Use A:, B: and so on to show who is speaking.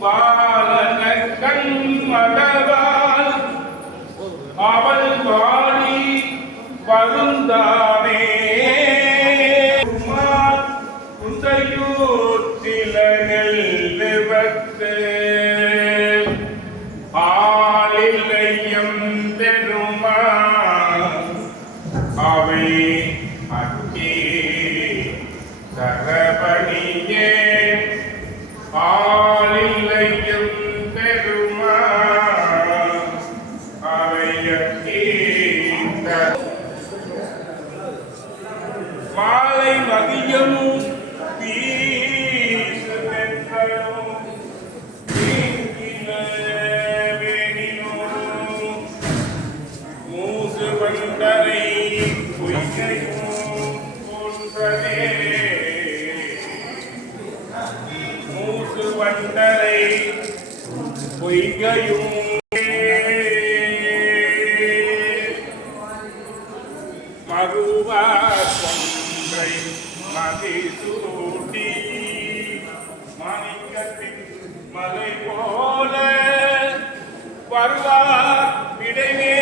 A: பாலன கண்மடவால் அவள் வாடி வருந்தானே. குந்தையூத்திலங்கள் விபத்து. ஆளில்லையம் பெருமா அவை அக்கே சரபணியே ஆளில்லையும் பெருமா அவையக்கே மாலை மதியமும் வீசு தென்றலும் வீங்கின வண்டரை பொய்கையும் மறுவார் கொன்றை மதிசூடி மாணிக்கத்தின் மலை போல வருவார் விடைமேல்